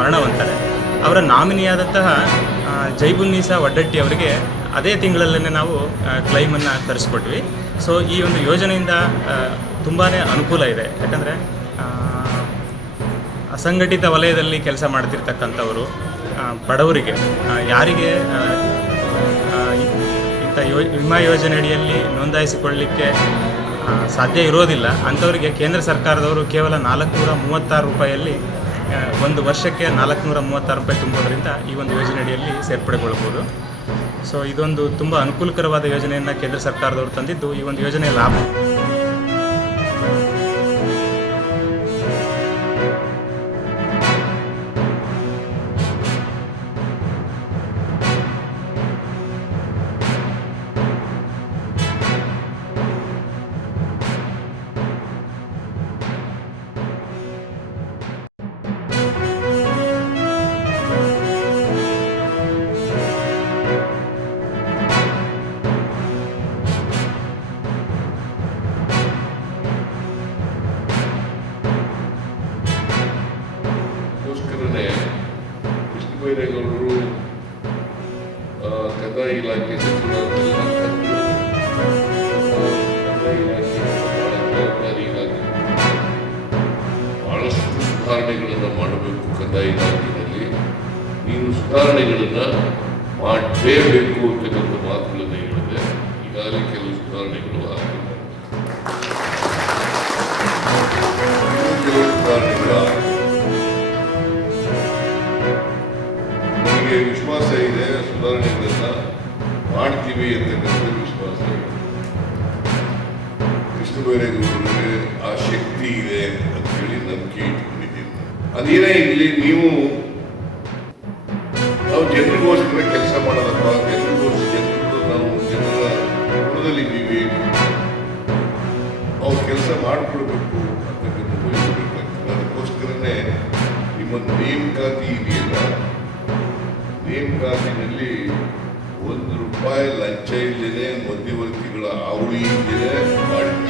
ಮರಣವಂತಾರೆ. ಅವರ ನಾಮಿನಿಯಾದಂತಹ ಜೈಬುನ್ನೀಸಾ ವಡ್ಡಟ್ಟಿ ಅವರಿಗೆ ಅದೇ ತಿಂಗಳಲ್ಲೇ ನಾವು ಕ್ಲೈಮನ್ನು ತರಿಸ್ಕೊಟ್ವಿ. ಸೊ ಈ ಒಂದು ಯೋಜನೆಯಿಂದ ತುಂಬಾ ಅನುಕೂಲ ಇದೆ. ಯಾಕಂದರೆ ಅಸಂಘಟಿತ ವಲಯದಲ್ಲಿ ಕೆಲಸ ಮಾಡ್ತಿರ್ತಕ್ಕಂಥವರು, ಬಡವರಿಗೆ, ಯಾರಿಗೆ ಇಂಥ ವಿಮಾ ಯೋಜನೆಯಡಿಯಲ್ಲಿ ನೋಂದಾಯಿಸಿಕೊಳ್ಳಲಿಕ್ಕೆ ಸಾಧ್ಯ ಇರೋದಿಲ್ಲ, ಅಂಥವರಿಗೆ ಕೇಂದ್ರ ಸರ್ಕಾರದವರು ಕೇವಲ 436 ರೂಪಾಯಿಯಲ್ಲಿ ಒಂದು ವರ್ಷಕ್ಕೆ 436 ರೂಪಾಯಿ ತುಂಬೋದ್ರಿಂದ ಈ ಒಂದು ಯೋಜನೆಯಡಿಯಲ್ಲಿ ಸೇರ್ಪಡೆಗೊಳ್ಬೋದು. ಸೊ ಇದೊಂದು ತುಂಬ ಅನುಕೂಲಕರವಾದ ಯೋಜನೆಯನ್ನು ಕೇಂದ್ರ ಸರ್ಕಾರದವರು ತಂದಿದ್ದು, ಈ ಒಂದು ಯೋಜನೆಯ ಲಾಭ ಬೈರೇಗೌಡರು ಕಂದಾಯ ಇಲಾಖೆ ಸಚಿವರಾಗಿಲ್ಲ, ಕಂದಾಯ ಇಲಾಖೆ ಬಹಳ ಜವಾಬ್ದಾರಿ ಇಲಾಖೆ, ಬಹಳಷ್ಟು ಸುಧಾರಣೆಗಳನ್ನು ಮಾಡಬೇಕು ಕಂದಾಯ ಇಲಾಖೆಯಲ್ಲಿ. ನೀನು ಸುಧಾರಣೆಗಳನ್ನು ಮಾಡಲೇಬೇಕು ಅಂತಕ್ಕಂಥ ಮಾತುಗಳನ್ನು ಹೇಳಿದೆ. ಈಗಾಗಲೇ ಕೆಲವು ಸುಧಾರಣೆಗಳು ಆಗಿವೆ. ನನಗೆ ವಿಶ್ವಾಸ ಇದೆ, ಸುಧಾರಣೆಗಳನ್ನ ಮಾಡ್ತೀವಿ ಅಂತಕ್ಕಂಥ ವಿಶ್ವಾಸ ಇದೆ. ಕೃಷ್ಣ ಬೈರೇಗೌಡರಿಗೆ ಆ ಶಕ್ತಿ ಇದೆ ಅಂತ ಹೇಳಿ ನಂಬಿಕೆ ಇಟ್ಕೊಂಡಿದ್ದೀನಿ. ಅದೇನೇ ಇರಲಿ, ನಾವು ಜನರಿಗೋಸ್ಕರ ಕೆಲಸ ಮಾಡೋದಪ್ಪ, ನಾವು ಜನರ ಋಣದಲ್ಲಿದ್ದೀವಿ, ಅವ್ರು ಕೆಲಸ ಮಾಡಿಕೊಡ್ಬೇಕು ಅಂತಕ್ಕಂಥದ್ದು ಇರಬೇಕಾಗ್ತದೆ. ಅದಕ್ಕೋಸ್ಕರನೇ ನಿಮ್ಮ ನೇಮಕಾತಿ ಇದೆಯಲ್ಲ, ನೇಮಕಾತಿನಲ್ಲಿ ₹1 ಲಂಚ ಇಲ್ಲದೆ ಮಧ್ಯವರ್ತಿಗಳ ಅವಳಿ ಇಲ್ಲದೆ ಮಾಡಿದ್ದಾರೆ.